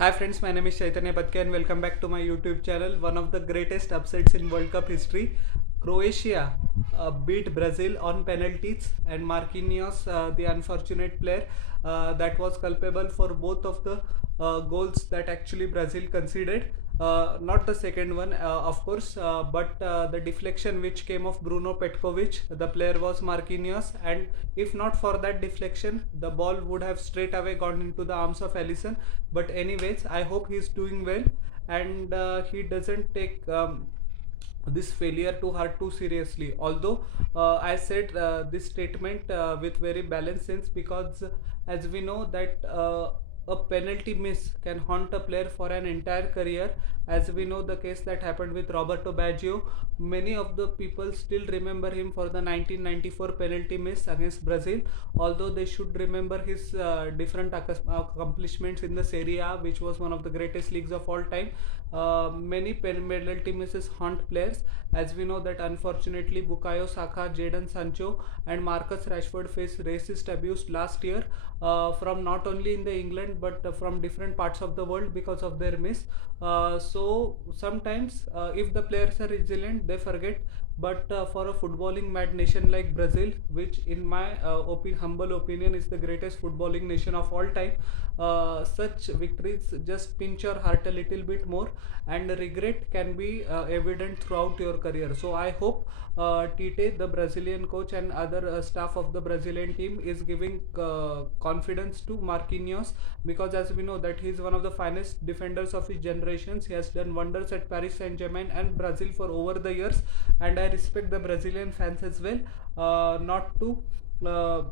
Hi friends, my name is Chaitanya Patki and welcome back to my YouTube channel. One of the greatest upsets in World Cup history. Croatia beat Brazil on penalties, and Marquinhos, the unfortunate player that was culpable for both of the goals that actually Brazil conceded. Not the second one, of course, but the deflection which came of Bruno Petkovic. The player was Marquinhos, and if not for that deflection, the ball would have straight away gone into the arms of Alisson. But anyways, I hope he's doing well, and he doesn't take this failure to heart too seriously. Although I said this statement with very balanced sense, because as we know that a penalty miss can haunt a player for an entire career. As we know the case that happened with Roberto Baggio, many of the people still remember him for the 1994 penalty miss against Brazil. Although they should remember his different accomplishments in the Serie A, which was one of the greatest leagues of all time. Many penalty misses haunt players. As we know that unfortunately Bukayo Saka, Jadon Sancho and Marcus Rashford faced racist abuse last year from not only in the England but from different parts of the world because of their miss. So sometimes if the players are resilient, they forget. But for a footballing mad nation like Brazil, which in my humble opinion is the greatest footballing nation of all time, such victories just pinch your heart a little bit more, and regret can be evident throughout your career. So I hope Tite, the Brazilian coach, and other staff of the Brazilian team is giving confidence to Marquinhos, because as we know that he is one of the finest defenders of his generations. He has done wonders at Paris Saint-Germain and Brazil for over the years, and I respect the Brazilian fans as well. Not to uh,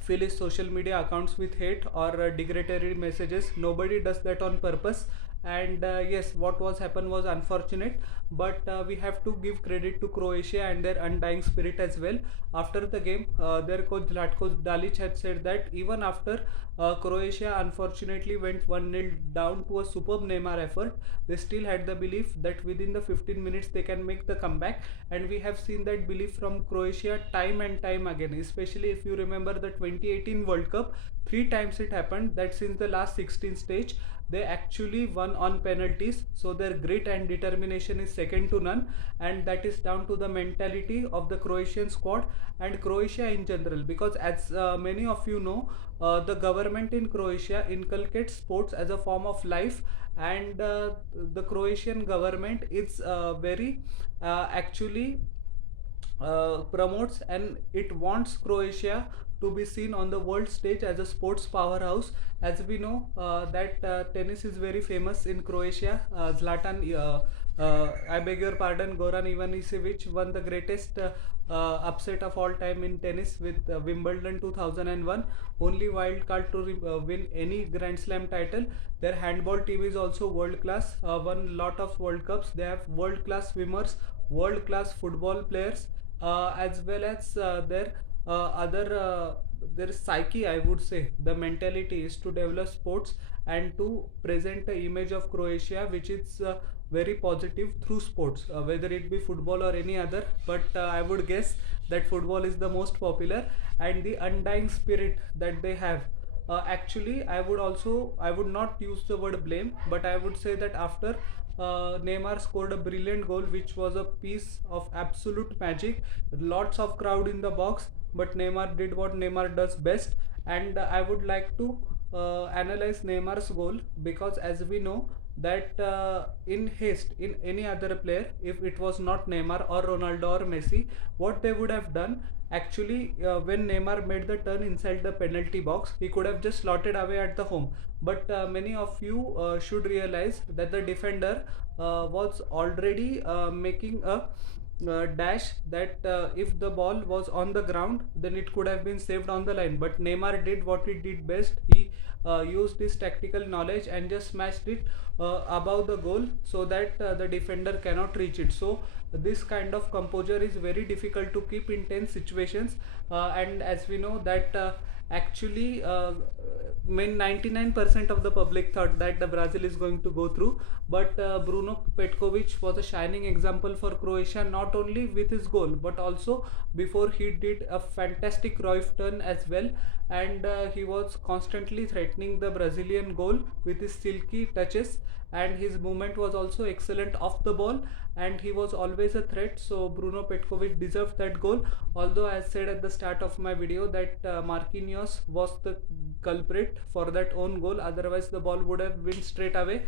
fill his social media accounts with hate or derogatory messages. Nobody does that on purpose. And yes, what was happened was unfortunate, but we have to give credit to Croatia and their undying spirit as well. After the game, their coach Zlatko Dalic had said that even after Croatia unfortunately went 1-0 down to a superb Neymar effort, they still had the belief that within the 15 minutes they can make the comeback. And we have seen that belief from Croatia time and time again, especially if you remember the 2018 World Cup. Three times it happened that since the last 16 stage they actually won on penalties. So their grit and determination is second to none, and that is down to the mentality of the Croatian squad and Croatia in general. Because as many of you know, the government in Croatia inculcates sports as a form of life, and the Croatian government is very actually promotes, and it wants Croatia to be seen on the world stage as a sports powerhouse. As we know that tennis is very famous in Croatia. I beg your pardon, Goran Ivanisevic won the greatest upset of all time in tennis with Wimbledon 2001, only wild card to win any Grand Slam title. Their handball team is also world class, won lot of World Cups. They have world class swimmers, world class football players, as well as other their psyche, I would say. The mentality is to develop sports and to present the image of Croatia which is very positive through sports, whether it be football or any other. But I would guess that football is the most popular, and the undying spirit that they have. Actually, I would not use the word blame, but I would say that after Neymar scored a brilliant goal, which was a piece of absolute magic. Lots of crowd in the box, but Neymar did what Neymar does best. And I would like to analyze Neymar's goal, because as we know that in haste, in any other player, if it was not Neymar or Ronaldo or Messi, what they would have done actually, when Neymar made the turn inside the penalty box, he could have just slotted away at the home. But many of you should realize that the defender was already making a dash, that if the ball was on the ground, then it could have been saved on the line. But Neymar did what he did best. He used his tactical knowledge and just smashed it above the goal, so that the defender cannot reach it. So this kind of composure is very difficult to keep in tense situations. And as we know that Actually, main 99% of the public thought that the Brazil is going to go through, but Bruno Petkovic was a shining example for Croatia, not only with his goal but also before he did a fantastic Cruyff turn as well, and he was constantly threatening the Brazilian goal with his silky touches, and his movement was also excellent off the ball, and he was always a threat. So Bruno Petkovic deserved that goal, although I said at the start of my video that Marquinhos was the culprit for that own goal, otherwise the ball would have been straight away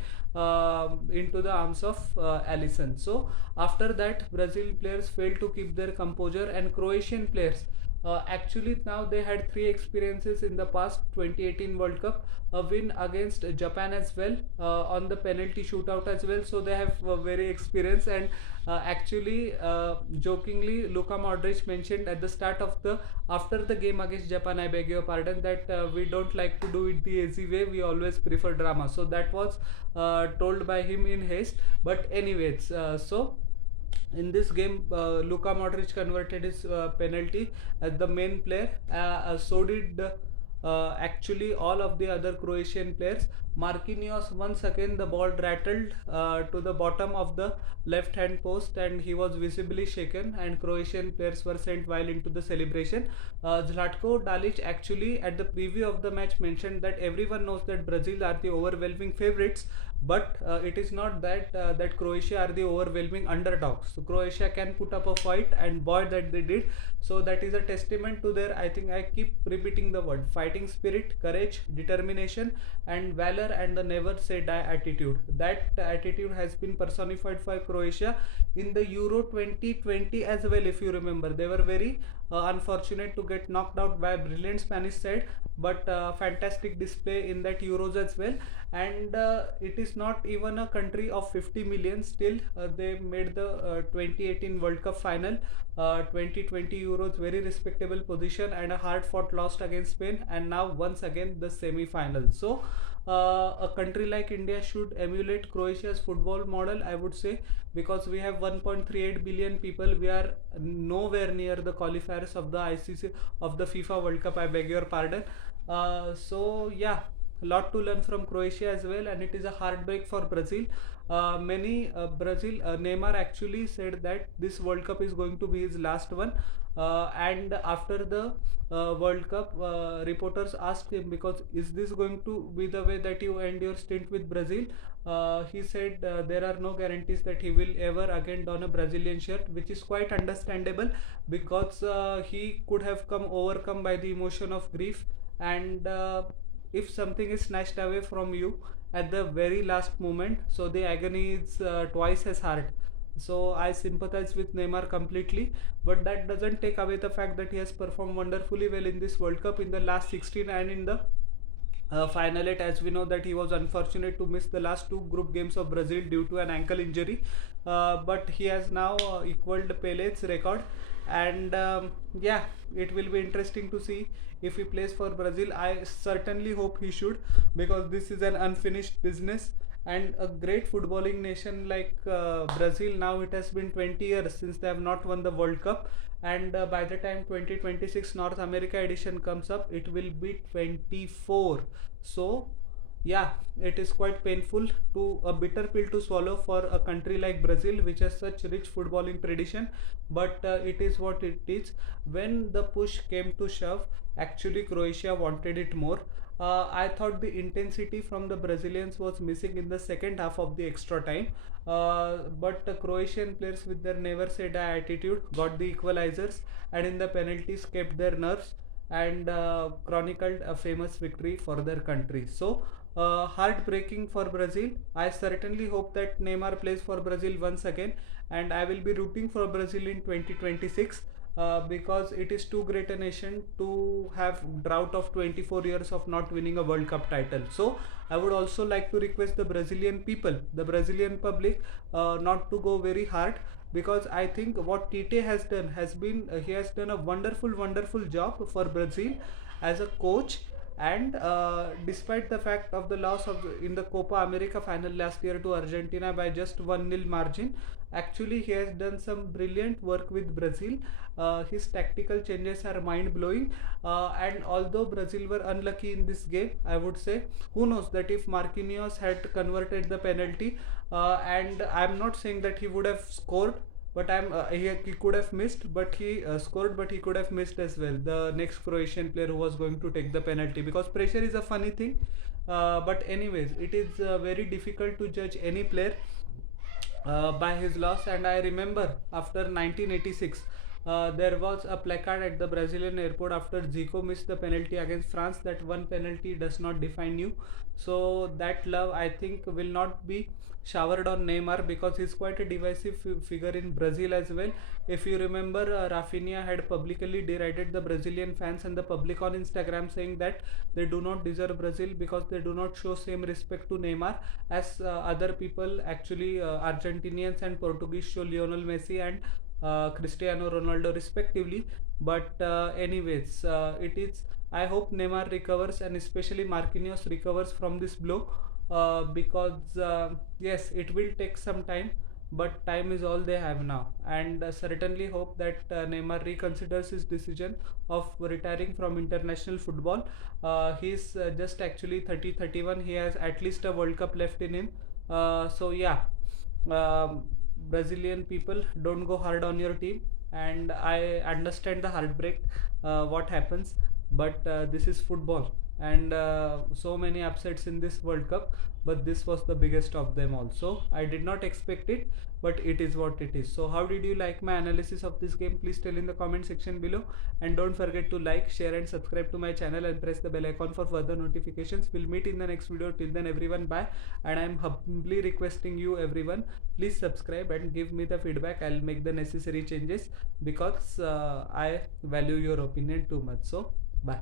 into the arms of Alisson. So after that, Brazil players failed to keep their composure, and Croatian players actually now they had three experiences in the past 2018 World Cup, a win against Japan as well, on the penalty shootout as well, so they have very experienced. And actually, jokingly, Luka Modric mentioned at the start of the after the game against Japan, I beg your pardon, that we don't like to do it the easy way, we always prefer drama. So that was told by him in haste. But anyways, so in this game, Luka Modric converted his penalty as the main player. So did actually all of the other Croatian players. Marquinhos, once again the ball rattled to the bottom of the left hand post, and he was visibly shaken, and Croatian players were sent wild into the celebration. Zlatko Dalic actually at the preview of the match mentioned that everyone knows that Brazil are the overwhelming favorites, but it is not that that Croatia are the overwhelming underdogs. So Croatia can put up a fight, and boy that they did. So that is a testament to their, I think I keep repeating the word, fighting spirit, courage, determination, and valor, and the never say die attitude. That attitude has been personified by Croatia in the Euro 2020 as well. If you remember, they were very unfortunate to get knocked out by a brilliant Spanish side, but fantastic display in that Euros as well. And it is not even a country of 50 million, still they made the 2018 World Cup final. 2020 Euros, very respectable position, and a hard fought loss against Spain, and now once again the semi final. So a country like India should emulate Croatia's football model, I would say, because we have 1.38 billion people. We are nowhere near the qualifiers of the ICC of the FIFA World Cup, I beg your pardon. So yeah, a lot to learn from Croatia as well, and it is a heartbreak for Brazil. Many Brazil Neymar actually said that this World Cup is going to be his last one. And after the World Cup, reporters asked him, because is this going to be the way that you end your stint with Brazil? He said there are no guarantees that he will ever again don a Brazilian shirt, which is quite understandable, because he could have come overcome by the emotion of grief, and if something is snatched away from you at the very last moment, so the agony is twice as hard. So I sympathize with Neymar completely, but that doesn't take away the fact that he has performed wonderfully well in this World Cup in the last 16 and in the final 8. As we know that he was unfortunate to miss the last two group games of Brazil due to an ankle injury, but he has now equaled Pele's record, and yeah, it will be interesting to see if he plays for Brazil. I certainly hope he should, because this is an unfinished business, and a great footballing nation like Brazil. Now it has been 20 years since they have not won the World Cup, and by the time 2026 North America edition comes up, it will be 24. So yeah, it is quite painful, to a bitter pill to swallow for a country like Brazil, which has such rich footballing tradition, but it is what it is. When the push came to shove, actually Croatia wanted it more. I thought the intensity from the Brazilians was missing in the second half of the extra time, but the Croatian players with their never say die attitude got the equalizers, and in the penalties kept their nerves, and chronicled a famous victory for their country. So heartbreaking for Brazil. I certainly hope that Neymar plays for Brazil once again, and I will be rooting for Brazil in 2026, because it is too great a nation to have drought of 24 years of not winning a World Cup title. So I would also like to request the Brazilian people, the Brazilian public, not to go very hard, because I think what Tite has done has been he has done a wonderful job for Brazil as a coach, And despite the fact of the loss in the Copa America final last year to Argentina by just 1-0 margin, actually he has done some brilliant work with Brazil. His tactical changes are mind blowing, and although Brazil were unlucky in this game, I would say, who knows that if Marquinhos had converted the penalty, and I'm not saying that he would have scored, but he could have missed, but he scored, but he could have missed as well. The next Croatian player who was going to take the penalty, because pressure is a funny thing. But anyways, it is very difficult to judge any player by his loss. And I remember after 1986, there was a placard at the Brazilian airport after Zico missed the penalty against France, that one penalty does not define you. So that love, I think, will not be showered on Neymar, because he's quite a divisive figure in Brazil as well. If you remember, Rafinha had publicly derided the Brazilian fans and the public on Instagram, saying that they do not deserve Brazil because they do not show same respect to Neymar as other people, actually Argentinians and Portuguese show Lionel Messi and Cristiano Ronaldo respectively. But anyways, it is. I hope Neymar recovers, and especially Marquinhos recovers from this blow, because yes, it will take some time, but time is all they have now. And certainly hope that Neymar reconsiders his decision of retiring from international football. He's just actually 30, 31. He has at least a World Cup left in him. So yeah, um, Brazilian people, don't go hard on your team. And I understand the heartbreak, what happens, but this is football, and so many upsets in this World Cup, but this was the biggest of them also. I did not expect it, but it is what it is. So how did you like my analysis of this game? Please tell in the comment section below, and don't forget to like, share and subscribe to my channel, and press the bell icon for further notifications. We'll meet in the next video. Till then, everyone, bye. And I'm humbly requesting you, everyone, please subscribe and give me the feedback. I'll make the necessary changes, because I value your opinion too much. So bye.